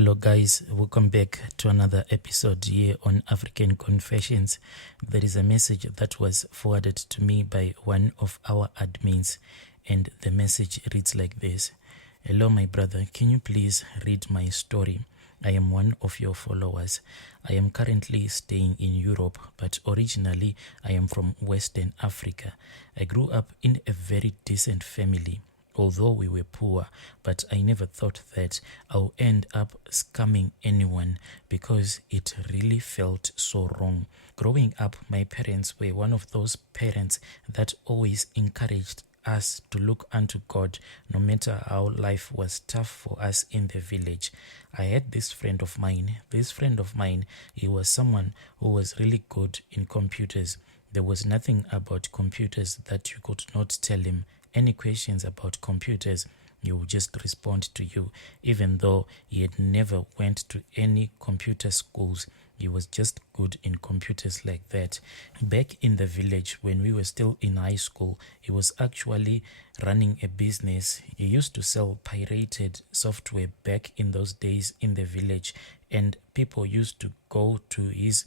Hello guys, welcome back to another episode here on African Confessions. There is a message that was forwarded to me by one of our admins, and the message reads like this. Hello my brother, can you please read my story? I am one of your followers. I am currently staying in Europe, but originally I am from Western Africa. I grew up in a very decent family. Although we were poor, but I never thought that I'll end up scamming anyone because it really felt so wrong. Growing up, my parents were one of those parents that always encouraged us to look unto God no matter how life was tough for us in the village. I had this friend of mine. He was someone who was really good in computers. There was nothing about computers that you could not tell him. Any questions about computers, he would just respond to you. Even though he had never went to any computer schools, he was just good in computers like that. Back in the village, when we were still in high school, he was actually running a business. He used to sell pirated software back in those days in the village, and people used to go to his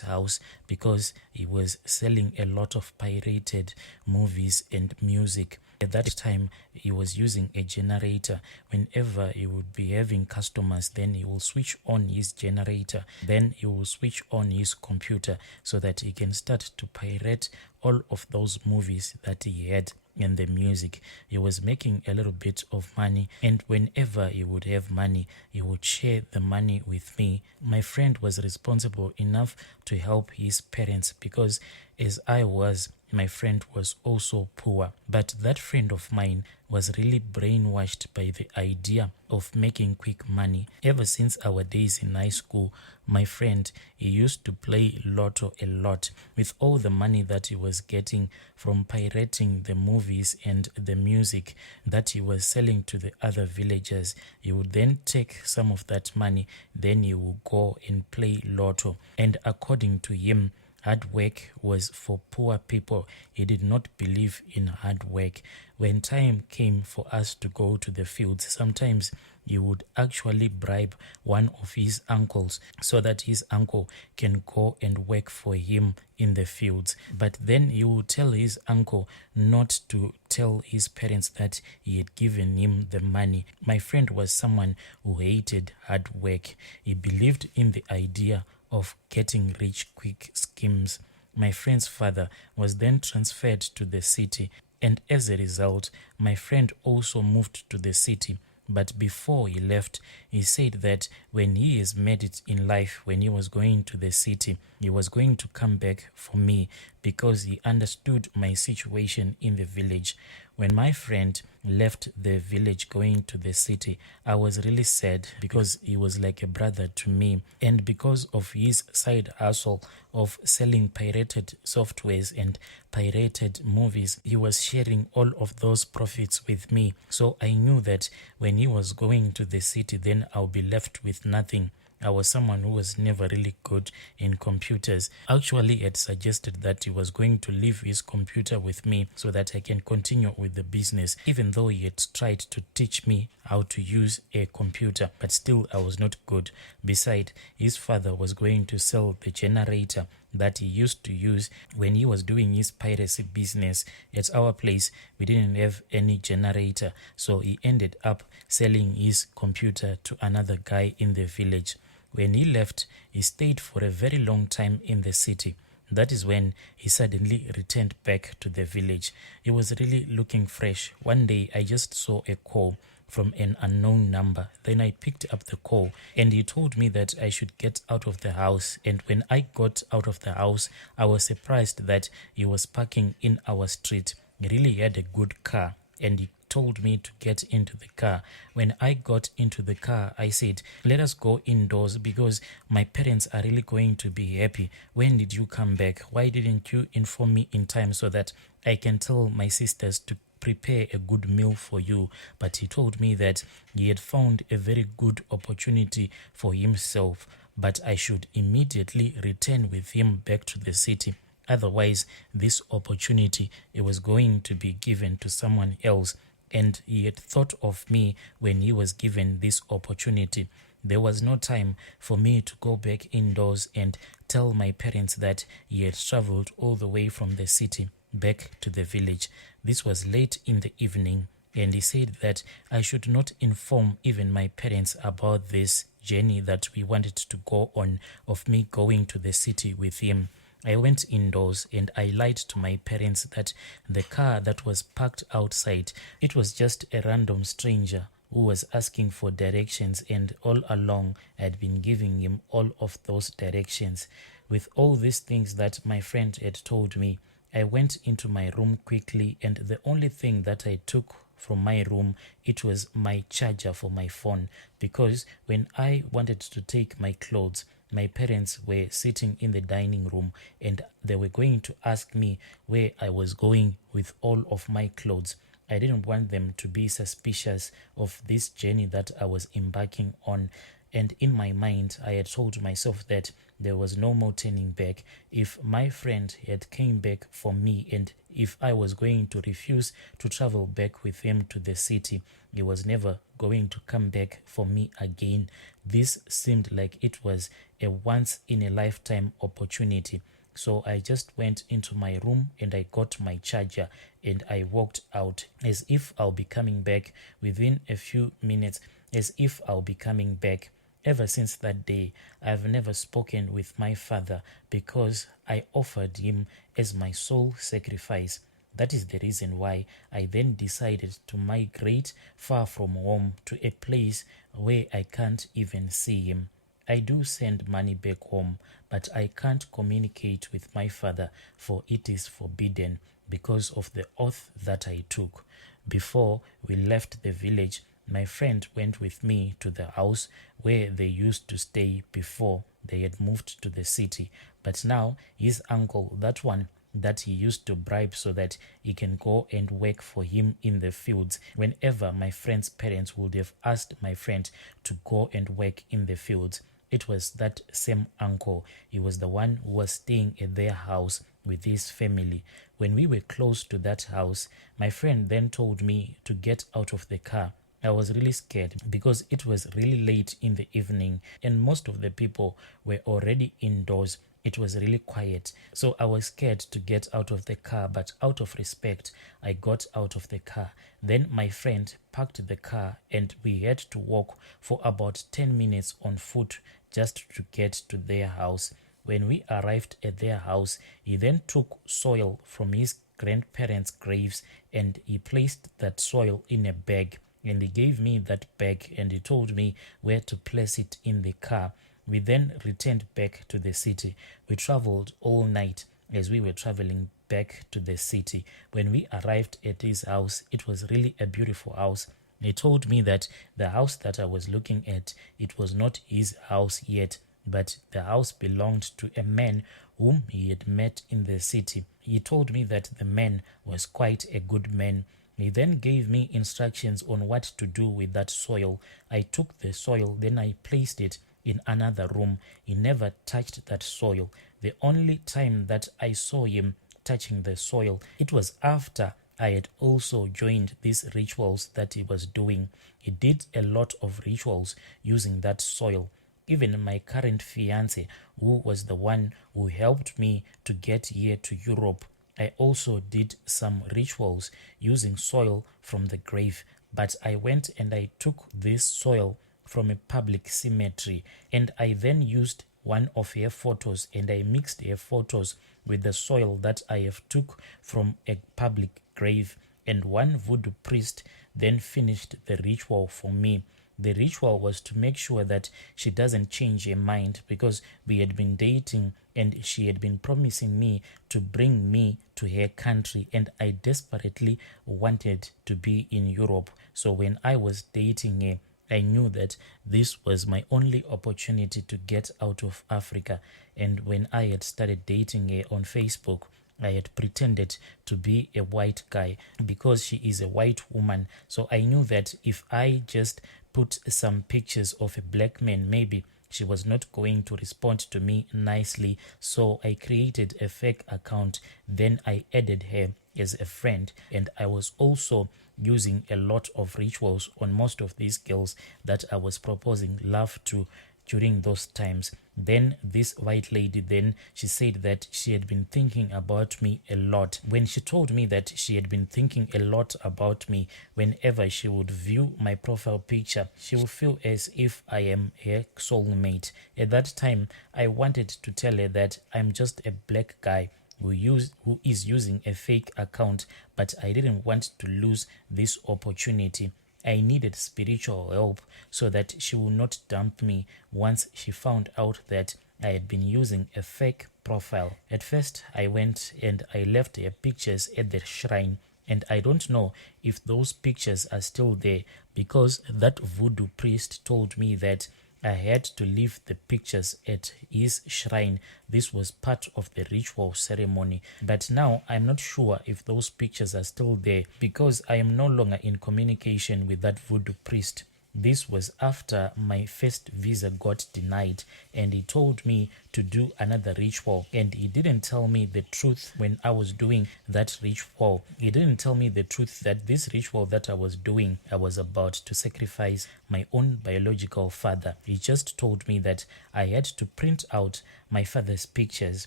house because he was selling a lot of pirated movies and music. At that time, he was using a generator. Whenever he would be having customers, then he will switch on his generator. Then he will switch on his computer so that he can start to pirate all of those movies that he had and the music. He was making a little bit of money, and whenever he would have money, he would share the money with me. My friend was responsible enough to help his parents because as I was, my friend was also poor. But that friend of mine was really brainwashed by the idea of making quick money. Ever since our days in high school, my friend, he used to play lotto a lot. With all the money that he was getting from pirating the movies and the music that he was selling to the other villagers, he would then take some of that money, then he would go and play lotto. And according to him, hard work was for poor people. He did not believe in hard work. When time came for us to go to the fields, sometimes he would actually bribe one of his uncles so that his uncle can go and work for him in the fields. But then he would tell his uncle not to tell his parents that he had given him the money. My friend was someone who hated hard work. He believed in the idea of getting rich quick schemes. My friend's father was then transferred to the city, and as a result, my friend also moved to the city. But before he left, he said that when he has made it in life, when he was going to the city, he was going to come back for me because he understood my situation in the village. When my friend left the village going to the city, I was really sad because he was like a brother to me. And because of his side hustle of selling pirated softwares and pirated movies, he was sharing all of those profits with me. So I knew that when he was going to the city, then I'll be left with nothing. I was someone who was never really good in computers. Actually, he had suggested that he was going to leave his computer with me so that I can continue with the business, even though he had tried to teach me how to use a computer, but still I was not good. Besides, his father was going to sell the generator that he used to use when he was doing his piracy business. At our place, we didn't have any generator, so he ended up selling his computer to another guy in the village. When he left, he stayed for a very long time in the city. That is when he suddenly returned back to the village. He was really looking fresh. One day, I just saw a call from an unknown number. Then I picked up the call, and he told me that I should get out of the house. And when I got out of the house, I was surprised that he was parking in our street. He really had a good car, and he told me to get into the car. When I got into the car, I said, let us go indoors because my parents are really going to be happy. When did you come back? Why didn't you inform me in time so that I can tell my sisters to prepare a good meal for you? But he told me that he had found a very good opportunity for himself, but I should immediately return with him back to the city. Otherwise, this opportunity, it was going to be given to someone else. and he had thought of me when he was given this opportunity. There was no time for me to go back indoors and tell my parents that he had traveled all the way from the city back to the village. This was late in the evening, and he said that I should not inform even my parents about this journey that we wanted to go on, of me going to the city with him. I went indoors and I lied to my parents that the car that was parked outside, it was just a random stranger who was asking for directions, and all along I had been giving him all of those directions. With all these things that my friend had told me, I went into my room quickly, and the only thing that I took from my room, it was my charger for my phone, because when I wanted to take my clothes, my parents were sitting in the dining room and they were going to ask me where I was going with all of my clothes. I didn't want them to be suspicious of this journey that I was embarking on. And in my mind, I had told myself that there was no more turning back. If my friend had came back for me, and if I was going to refuse to travel back with him to the city, he was never going to come back for me again. This seemed like it was a once in a lifetime opportunity. So I just went into my room and I got my charger and I walked out as if I'll be coming back within a few minutes, as if I'll be coming back. Ever since that day, I've never spoken with my father, because I offered him as my sole sacrifice. That is the reason why I then decided to migrate far from home to a place where I can't even see him. I do send money back home, but I can't communicate with my father, for it is forbidden because of the oath that I took. Before we left the village, my friend went with me to the house where they used to stay before they had moved to the city. But now his uncle, that one that he used to bribe so that he can go and work for him in the fields, whenever my friend's parents would have asked my friend to go and work in the fields, it was that same uncle. He was the one who was staying at their house with his family. When we were close to that house, my friend then told me to get out of the car. I was really scared because it was really late in the evening and most of the people were already indoors. It was really quiet. So I was scared to get out of the car, but out of respect, I got out of the car. Then my friend parked the car and we had to walk for about 10 minutes on foot just to get to their house. When we arrived at their house, he then took soil from his grandparents' graves and he placed that soil in a bag. And he gave me that bag and he told me where to place it in the car. We then returned back to the city. We traveled all night as we were traveling back to the city. When we arrived at his house, it was really a beautiful house. He told me that the house that I was looking at, it was not his house yet, but the house belonged to a man whom he had met in the city. He told me that the man was quite a good man. He then gave me instructions on what to do with that soil. I took the soil, then I placed it in another room. He never touched that soil. The only time that I saw him touching the soil, it was after I had also joined these rituals that he was doing. He did a lot of rituals using that soil. Even my current fiance, who was the one who helped me to get here to Europe, I also did some rituals using soil from the grave, but I went and I took this soil from a public cemetery and I then used one of her photos and I mixed her photos with the soil that I have took from a public grave, and one voodoo priest then finished the ritual for me. The ritual was to make sure that she doesn't change her mind, because we had been dating and she had been promising me to bring me to her country and I desperately wanted to be in Europe. So when I was dating her, I knew that this was my only opportunity to get out of Africa. And when I had started dating her on Facebook, I had pretended to be a white guy because she is a white woman. So I knew that if I just put some pictures of a black man, maybe she was not going to respond to me nicely. So I created a fake account. Then I added her as a friend, and I was also using a lot of rituals on most of these girls that I was proposing love to during those times. Then this white lady, then she said that she had been thinking about me a lot. When she told me that she had been thinking a lot about me, whenever she would view my profile picture, she would feel as if I am her soulmate. At that time, I wanted to tell her that I'm just a black guy who is using a fake account, but I didn't want to lose this opportunity. I needed spiritual help so that she would not dump me once she found out that I had been using a fake profile. At first, I went and I left her pictures at the shrine, and I don't know if those pictures are still there, because that voodoo priest told me that I had to leave the pictures at his shrine. This was part of the ritual ceremony. But now I'm not sure if those pictures are still there, because I am no longer in communication with that voodoo priest. This was after my first visa got denied, and he told me to do another ritual, and he didn't tell me the truth when I was doing that ritual. He didn't tell me the truth that this ritual that I was doing, I was about to sacrifice my own biological father. He just told me that I had to print out my father's pictures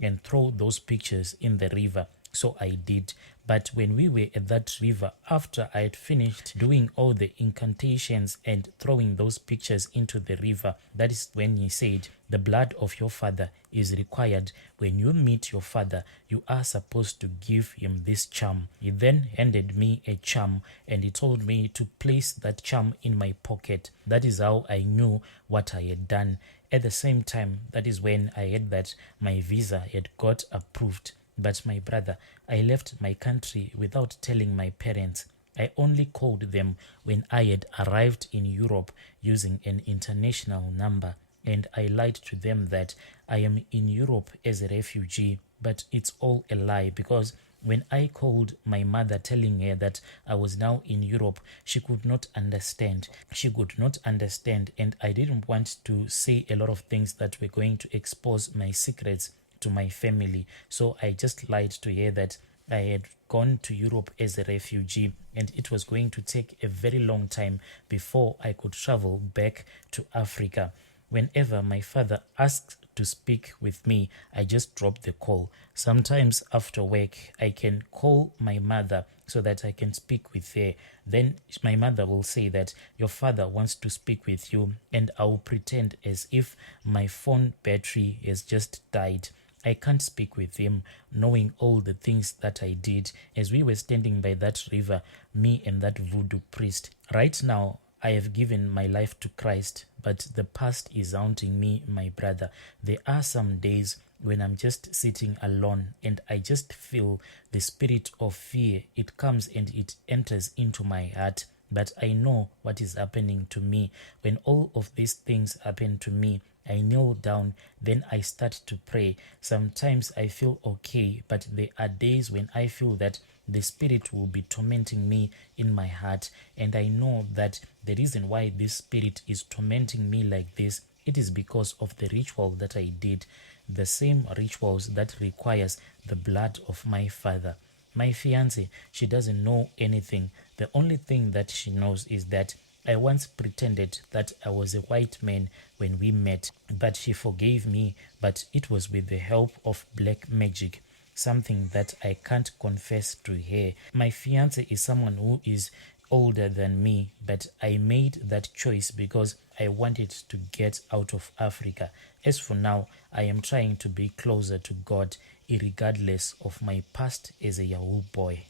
and throw those pictures in the river. So I did. But when we were at that river, after I had finished doing all the incantations and throwing those pictures into the river, that is when he said, the blood of your father is required. When you meet your father, you are supposed to give him this charm. He then handed me a charm, and he told me to place that charm in my pocket. That is how I knew what I had done. At the same time, that is when I heard that my visa had got approved. But my brother, I left my country without telling my parents. I only called them when I had arrived in Europe using an international number, and I lied to them that I am in Europe as a refugee. But it's all a lie, because when I called my mother telling her that I was now in Europe, she could not understand. She could not understand, and I didn't want to say a lot of things that were going to expose my secrets to my family. So I just lied to her that I had gone to Europe as a refugee, and it was going to take a very long time before I could travel back to Africa. Whenever my father asked to speak with me, I just drop the call. Sometimes after work, I can call my mother so that I can speak with her. Then my mother will say that your father wants to speak with you, and I will pretend as if my phone battery has just died. I can't speak with him, knowing all the things that I did as we were standing by that river, me and that voodoo priest. Right now, I have given my life to Christ, but the past is haunting me, my brother. There are some days when I'm just sitting alone and I just feel the spirit of fear. It comes and it enters into my heart. But I know what is happening to me. When all of these things happen to me, I kneel down, then I start to pray. Sometimes I feel okay, but there are days when I feel that the spirit will be tormenting me in my heart. And I know that the reason why this spirit is tormenting me like this, it is because of the ritual that I did. The same rituals that requires the blood of my father. My fiancée, she doesn't know anything. The only thing that she knows is that I once pretended that I was a white man when we met, but she forgave me, but it was with the help of black magic, something that I can't confess to her. My fiancé is someone who is older than me, but I made that choice because I wanted to get out of Africa. As for now, I am trying to be closer to God, irregardless of my past as a Yahoo boy.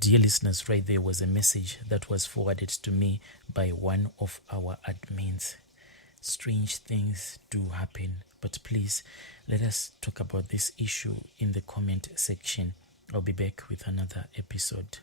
Dear listeners, right there was a message that was forwarded to me by one of our admins. Strange things do happen, but please let us talk about this issue in the comment section. I'll be back with another episode.